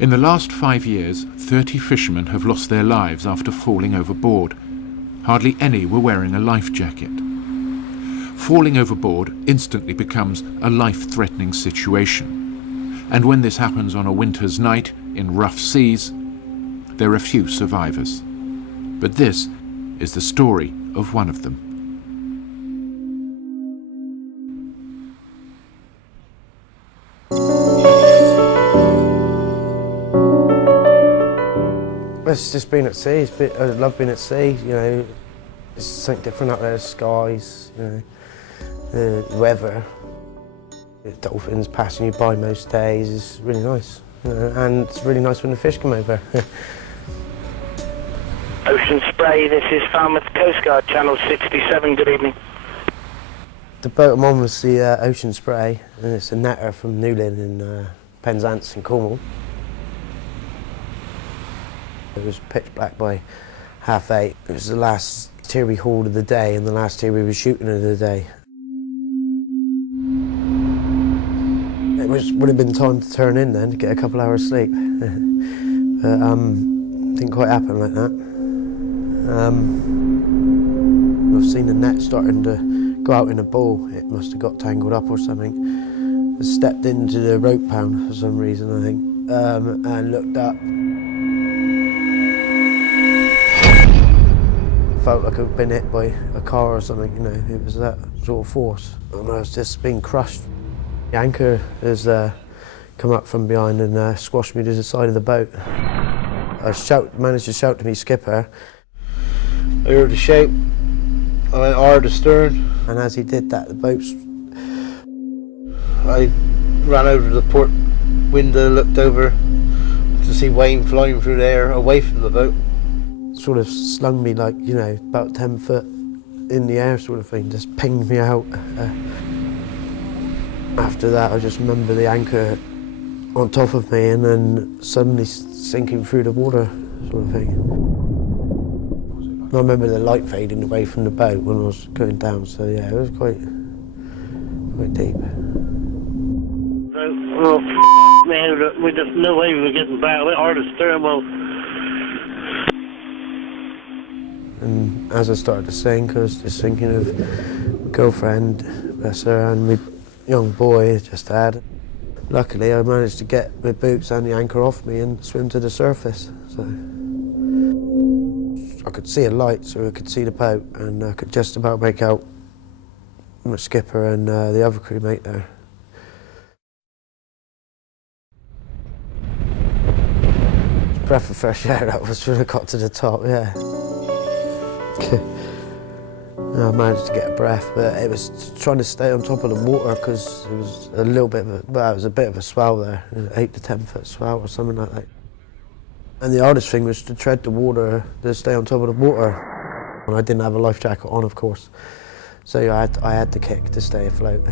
In the last 5 years, 30 fishermen have lost their lives after falling overboard. Hardly any were wearing a life jacket. Falling overboard instantly becomes a life-threatening situation. And when this happens on a winter's night in rough seas, there are few survivors. But this is the story of one of them. It's just being at sea. I love being at sea. You know, it's something different out there. The skies, you know, the weather, the dolphins passing you by most days is really nice. You know, and it's really nice when the fish come over. Ocean Spray, this is Falmouth Coast Guard, Channel 67, good evening. The boat I'm on was the Ocean Spray, and it's a netter from Newlyn in Penzance in Cornwall. It was pitch black by 8:30. It was the last tier we hauled of the day and the last tier we were shooting of the day. It would have been time to turn in then to get a couple hours sleep. But didn't quite happen like that. I've seen the net starting to go out in a ball. It must have got tangled up or something. I stepped into the rope pound for some reason, I think, and looked up. Felt like I'd been hit by a car or something, you know, it was that sort of force. And I was just being crushed. The anchor has come up from behind and squashed me to the side of the boat. I managed to shout to me skipper. I heard a shout, I went hard astern. And as he did that, the boat's... I ran over to the port window, looked over to see Wayne flying through the air away from the boat. Sort of slung me like, you know, about 10 foot in the air sort of thing, just pinged me out. After that, I just remember the anchor on top of me and then suddenly sinking through the water sort of thing. I remember the light fading away from the boat when I was going down, so yeah, it was quite deep. Oh, man, we just no way we were getting back. We hard astern, well. And as I started to sink, I was just thinking of my girlfriend, bless her, and my young boy I just had. Luckily, I managed to get my boots and the anchor off me and swim to the surface. So I could see a light, so I could see the boat, and I could just about make out my skipper and the other crewmate there. It was a breath of fresh air, that was when I got to the top, yeah. I managed to get a breath, but it was trying to stay on top of the water because it was a little bit of a, well, it was a bit of a swell there, 8 to 10 foot swell or something like that. And the hardest thing was to tread the water, to stay on top of the water. And I didn't have a life jacket on, of course, so I had to kick to stay afloat.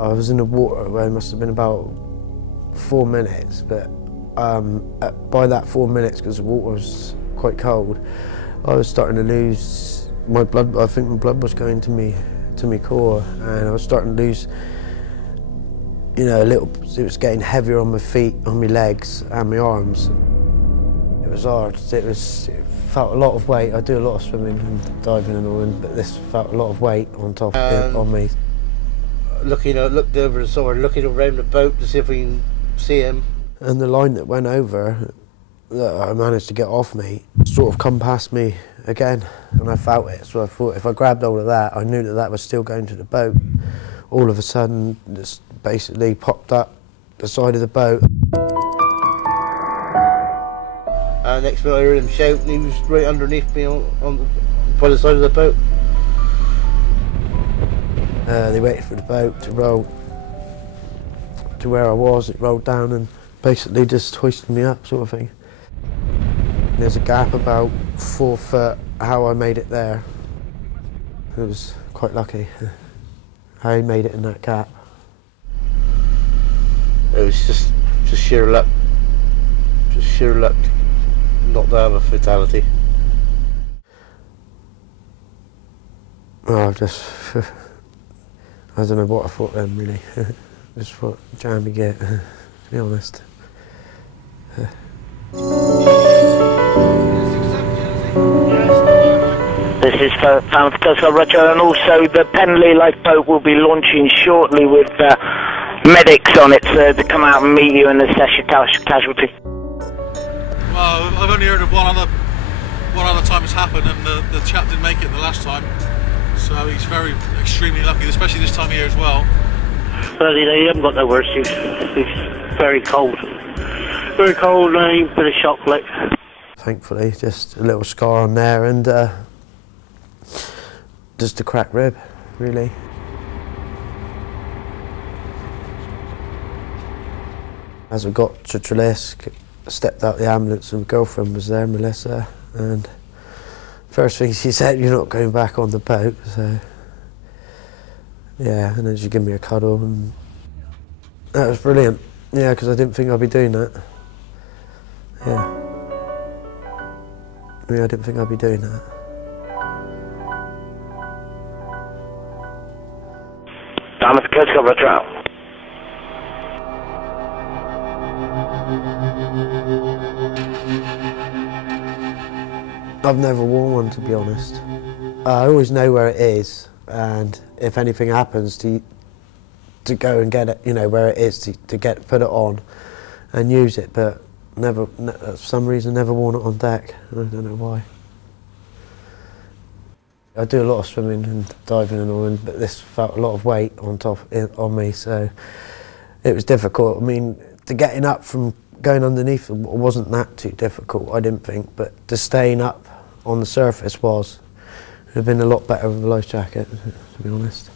I was in the water where it must have been about 4 minutes, but by that 4 minutes, because the water was quite cold, I was starting to lose my blood. I think my blood was going to me core, and I was starting to lose, you know, a little. It was getting heavier on my feet, on my legs, and my arms. It was hard. It felt a lot of weight. I do a lot of swimming and diving and all, but this felt a lot of weight on top of it, on me. Looked over the side, looking around the boat to see if we can see him. And the line that went over, that I managed to get off me, sort of come past me again, and I felt it. So I thought if I grabbed hold of that, I knew that that was still going to the boat. All of a sudden, just basically popped up the side of the boat. Next minute I heard him shout, and he was right underneath me by the side of the boat. They waited for the boat to roll to where I was. It rolled down and basically just hoisted me up, sort of thing. There's a gap about 4 foot. How I made it there, it was quite lucky. I made it in that gap. It was just sheer luck. Just sheer luck not to have a fatality. Oh, I don't know what I thought then, really. Just thought, jam me get. be honest. This is for Falmouth Coast Guard, Roger, and also the Penley lifeboat will be launching shortly with medics on it to come out and meet you and assess your casualty. Well, I've only heard of one other time it's happened, and the chap didn't make it the last time, so he's extremely lucky, especially this time of year as well. Well, you know, you haven't got no worse. He's very cold. Very cold, and a bit of shock, like. Thankfully, just a little scar on there and just a cracked rib, really. As I got to Trelisk, I stepped out the ambulance and my girlfriend was there, Melissa, and first thing she said, "You're not going back on the boat," so yeah, and then she gave me a cuddle and that was brilliant, yeah, because I didn't think I'd be doing that. Yeah, I didn't think I'd be doing that. Falmouth Coast Guard, Roger out. I've never worn one, to be honest. I always know where it is, and if anything happens, to go and get it, you know, where it is, to put it on and use it, but never, for some reason, never worn it on deck. I don't know why. I do a lot of swimming and diving and all, but this felt a lot of weight on me, so it was difficult. I mean, to getting up from going underneath wasn't that too difficult, I didn't think, but to staying up on the surface it would have been a lot better with a life jacket, to be honest.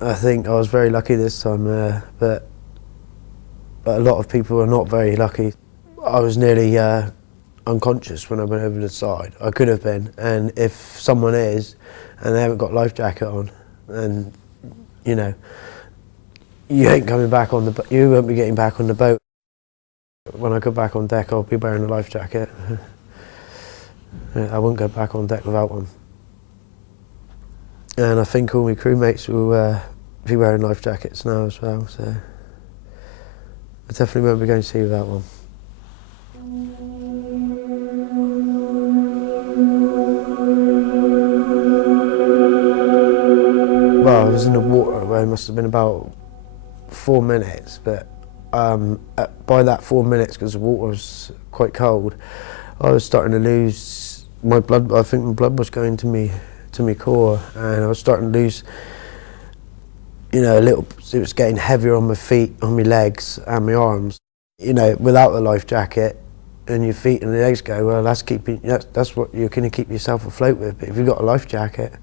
I think I was very lucky this time, but a lot of people are not very lucky. I was nearly unconscious when I went over the side. I could have been, and if someone is and they haven't got life jacket on, then you know, you ain't coming back on the you won't be getting back on the boat. When I go back on deck, I'll be wearing a life jacket. I won't go back on deck without one. And I think all my crewmates will be wearing life jackets now as well, so I definitely won't be going to sea without one. Well, I was in the water where it must have been about 4 minutes, but by that 4 minutes, because the water was quite cold, I was starting to lose my blood. I think my blood was going to my core, and I was starting to lose, you know, it was getting heavier on my feet, on my legs and my arms. You know, without the life jacket and your feet and the legs go, well, that's what you're going to keep yourself afloat with. But if you've got a life jacket,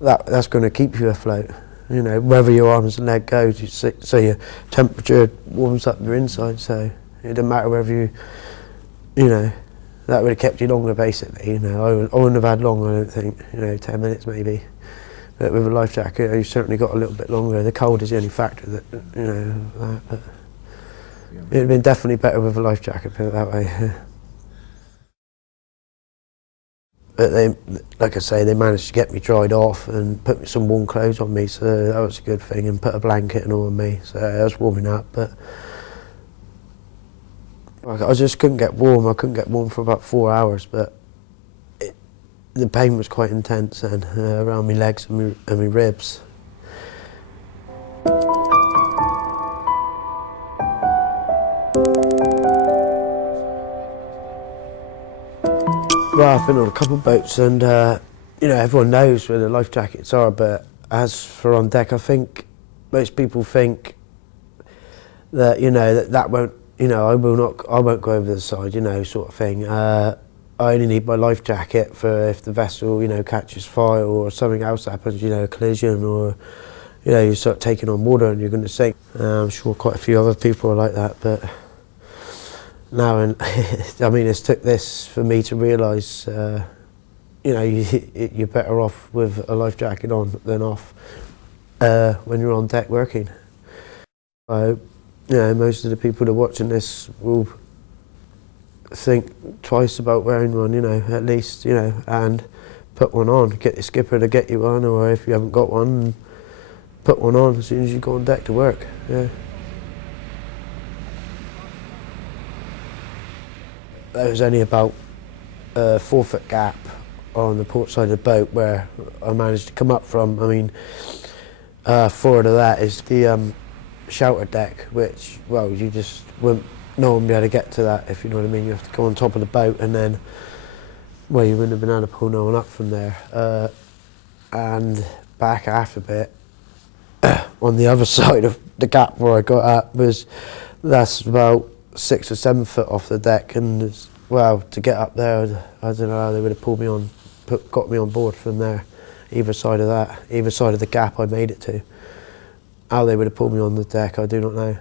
that's going to keep you afloat. You know, wherever your arms and leg go, so your temperature warms up your inside, so it doesn't matter whether you know, that would have kept you longer basically, you know. I wouldn't have had long, I don't think, you know, 10 minutes maybe. But with a life jacket, you certainly got a little bit longer. The cold is the only factor that, you know, that, but it'd have been definitely better with a life jacket, put it that way. But they, like I say, they managed to get me dried off and put some warm clothes on me, so that was a good thing, and put a blanket and all on me, so I was warming up. But I just couldn't get warm. I couldn't get warm for about 4 hours, but the pain was quite intense and around my legs and my ribs. Well, I've been on a couple of boats, and you know, everyone knows where the life jackets are, but as for on deck, I think most people think that, you know, that won't, you know, I won't go over the side, you know, sort of thing. I only need my life jacket for if the vessel, you know, catches fire or something else happens, you know, a collision, or, you know, you start taking on water and you're going to sink. I'm sure quite a few other people are like that, but now, and I mean, it's took this for me to realise, you know, you're better off with a life jacket on than off when you're on deck working. I hope, you know, most of the people that are watching this will think twice about wearing one, you know, at least, you know, and put one on. Get your skipper to get you one, or if you haven't got one, put one on as soon as you go on deck to work. Yeah. there was only about a 4 foot gap on the port side of the boat where I managed to come up from. I mean, forward of that is the shelter deck, which, well, you just wouldn't, no one would be able to get to that, if you know what I mean. You have to go on top of the boat, and then, well, you wouldn't have been able to pull no one up from there. And back half a bit, on the other side of the gap where I got at that's about 6 or 7 foot off the deck, and well, to get up there, I don't know how they would have pulled me on, got me on board from there, either side of the gap I made it to. How they would have pulled me on the deck, I do not know.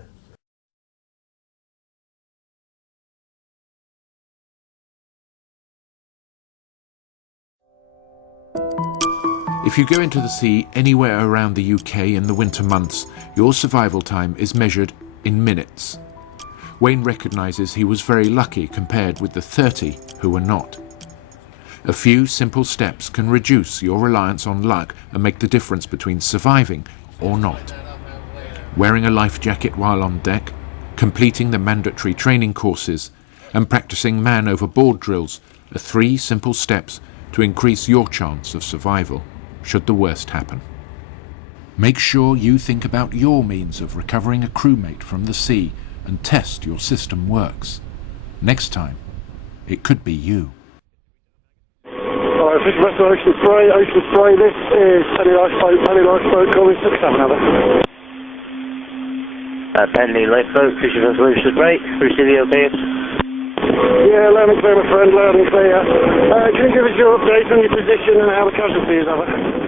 If you go into the sea anywhere around the UK in the winter months, your survival time is measured in minutes. Wayne recognises he was very lucky compared with the 30 who were not. A few simple steps can reduce your reliance on luck and make the difference between surviving or not. Wearing a life jacket while on deck, completing the mandatory training courses, and practicing man overboard drills are 3 simple steps to increase your chance of survival, should the worst happen. Make sure you think about your means of recovering a crewmate from the sea and test your system works. Next time, it could be you. Alright, Fish Vessel Ocean Spray, this is Penny Lifeboat, calling 67 over. Penny Lifeboat, Fish Vessel Ocean Spray, receive the okay? Yeah, loud and clear, my friend, loud and clear. Can you give us your update on your position and how the casualty is, over?